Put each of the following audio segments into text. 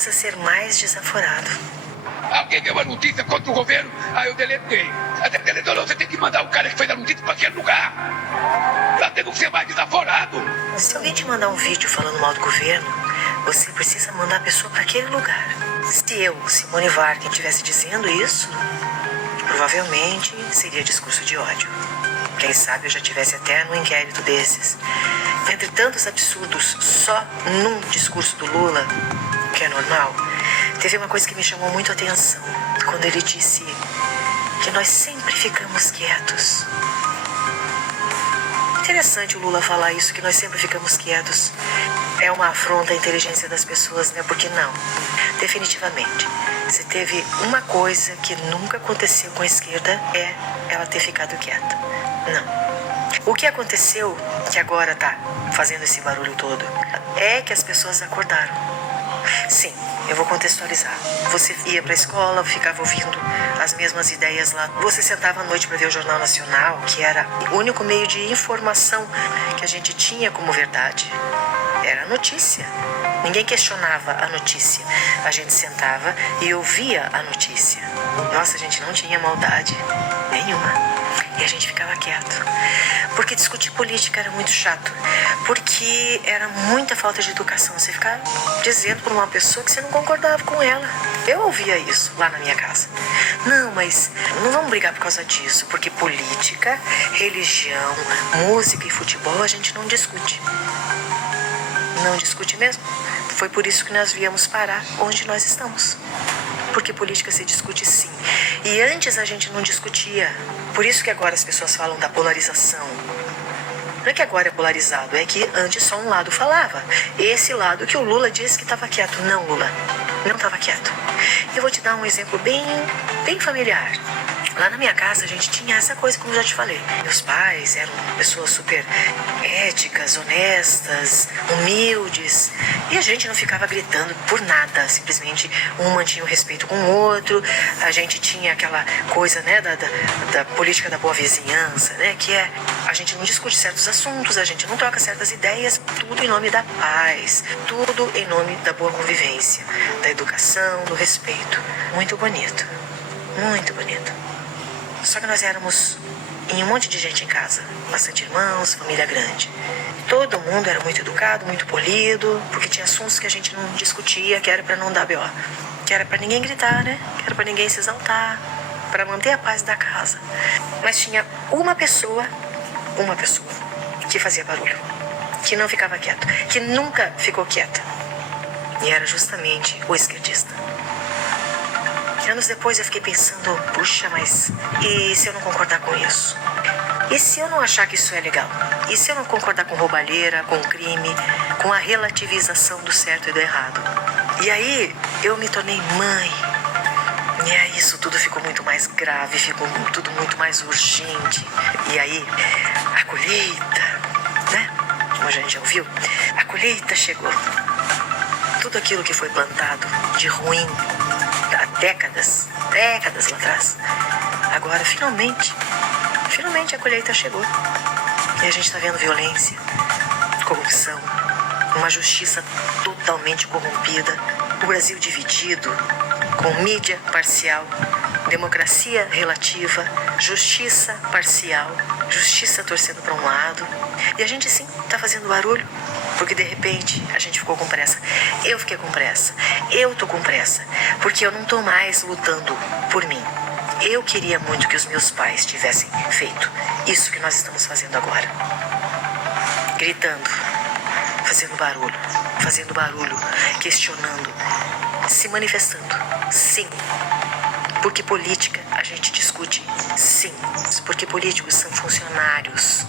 precisa ser mais desaforado. Alguém deu a notícia contra o governo, aí eu deletei. Até deletou, não, você tem que mandar o cara que fez a notícia para aquele lugar. Tá tendo que ser mais desaforado. Se alguém te mandar um vídeo falando mal do governo, você precisa mandar a pessoa para aquele lugar. Se eu, Simone Vargas, estivesse dizendo isso, provavelmente seria discurso de ódio. Quem sabe eu já tivesse até num inquérito desses. Entre tantos absurdos, só num discurso do Lula, que é normal, teve uma coisa que me chamou muito a atenção. Quando ele disse que nós sempre ficamos quietos. Interessante o Lula falar isso, que nós sempre ficamos quietos. É uma afronta à inteligência das pessoas, né? Porque não. Definitivamente. Se teve uma coisa que nunca aconteceu com a esquerda, é ela ter ficado quieta. Não. O que aconteceu, que agora tá fazendo esse barulho todo, é que as pessoas acordaram. Sim, eu vou contextualizar. Você ia pra escola, ficava ouvindo as mesmas ideias lá. Você sentava à noite para ver o Jornal Nacional, que era o único meio de informação que a gente tinha como verdade. Era a notícia. Ninguém questionava a notícia. A gente sentava e ouvia a notícia. Nossa, a gente não tinha maldade nenhuma. E a gente ficava quieto. Porque discutir política era muito chato. Porque era muita falta de educação. Você ficar dizendo para uma pessoa que você não concordava com ela. Eu ouvia isso lá na minha casa. Não, mas não vamos brigar por causa disso. Porque política, religião, música e futebol a gente não discute. Não discute mesmo. Foi por isso que nós viemos parar onde nós estamos. Porque política se discute sim. E antes a gente não discutia. Por isso que agora as pessoas falam da polarização. Não é que agora é polarizado, é que antes só um lado falava. Esse lado que o Lula disse que estava quieto. Não, Lula, não estava quieto. Eu vou te dar um exemplo bem familiar. Lá na minha casa a gente tinha essa coisa, como já te falei. Meus pais eram pessoas super éticas, honestas, humildes. E a gente não ficava gritando por nada. Simplesmente um mantinha o respeito com o outro. A gente tinha aquela coisa, né, da política da boa vizinhança, né? Que é, a gente não discute certos assuntos, a gente não troca certas ideias. Tudo em nome da paz. Tudo em nome da boa convivência. Da educação, do respeito. Muito bonito. Muito bonito. Só que nós éramos em um monte de gente em casa. Bastante irmãos, família grande. Todo mundo era muito educado, muito polido, porque tinha assuntos que a gente não discutia, que era pra não dar B.O. Que era pra ninguém gritar, né? Que era pra ninguém se exaltar, pra manter a paz da casa. Mas tinha uma pessoa que fazia barulho, que não ficava quieto, que nunca ficou quieta. E era justamente o esquerdista. Anos depois eu fiquei pensando, puxa, mas e se eu não concordar com isso? E se eu não achar que isso é legal? E se eu não concordar com roubalheira, com crime, com a relativização do certo e do errado? E aí eu me tornei mãe. E aí isso tudo ficou muito mais grave, ficou tudo muito mais urgente. E aí a colheita, né? Como a gente já ouviu, a colheita chegou. Tudo aquilo que foi plantado de ruim há décadas lá atrás, agora finalmente a colheita chegou. E a gente está vendo violência, corrupção, uma justiça totalmente corrompida, o Brasil dividido, com mídia parcial, democracia relativa, justiça parcial, justiça torcendo para um lado. E a gente sim está fazendo barulho, porque de repente a gente ficou com pressa. Eu fiquei com pressa. Eu tô com pressa, porque eu não tô mais lutando por mim. Eu queria muito que os meus pais tivessem feito isso que nós estamos fazendo agora. Gritando, fazendo barulho, questionando, se manifestando. Sim. Porque política a gente discute, sim. Porque políticos são funcionários,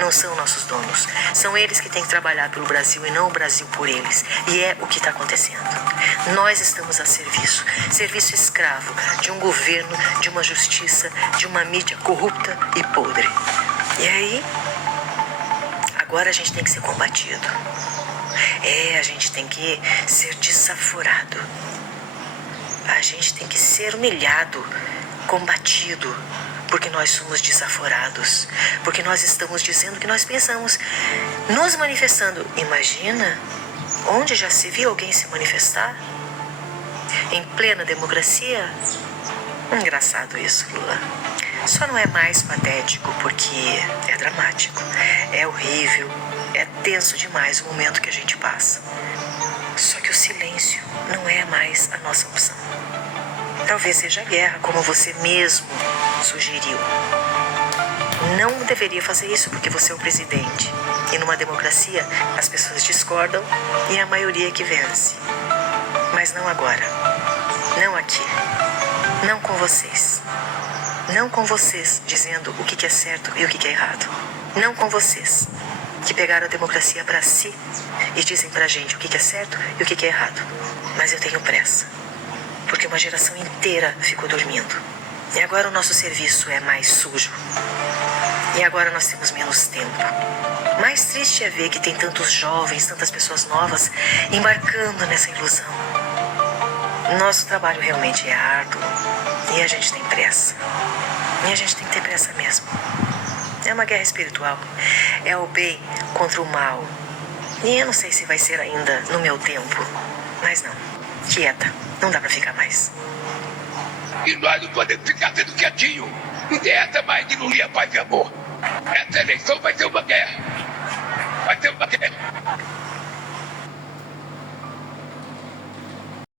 não são nossos donos. São eles que têm que trabalhar pelo Brasil e não o Brasil por eles. E é o que está acontecendo. Nós estamos a serviço escravo de um governo, de uma justiça, de uma mídia corrupta e podre. E aí, agora a gente tem que ser combatido. A gente tem que ser desaforado. A gente tem que ser humilhado, combatido, porque nós somos desaforados, porque nós estamos dizendo o que nós pensamos, nos manifestando. Imagina, onde já se viu alguém se manifestar em plena democracia? Engraçado isso, Lula. Só não é mais patético porque é dramático, é horrível, é tenso demais o momento que a gente passa. Só que o silêncio não é mais a nossa opção. Talvez seja a guerra, como você mesmo sugeriu. Não deveria fazer isso porque você é o presidente. E numa democracia, as pessoas discordam e é a maioria que vence. Mas não agora. Não aqui. Não com vocês. Não com vocês dizendo o que é certo e o que é errado. Não com vocês que pegaram a democracia para si e dizem pra gente o que é certo e o que é errado. Mas eu tenho pressa. Porque uma geração inteira ficou dormindo. E agora o nosso serviço é mais sujo. E agora nós temos menos tempo. Mais triste é ver que tem tantos jovens, tantas pessoas novas embarcando nessa ilusão. Nosso trabalho realmente é árduo e a gente tem pressa. E a gente tem que ter pressa mesmo. É uma guerra espiritual. É o bem contra o mal. E eu não sei se vai ser ainda no meu tempo. Mas não. Quieta. Não dá pra ficar mais. E nós não podemos ficar sendo quietinho. Não tem essa mais de Lula, paz e amor. Essa eleição vai ser uma guerra. Vai ser uma guerra.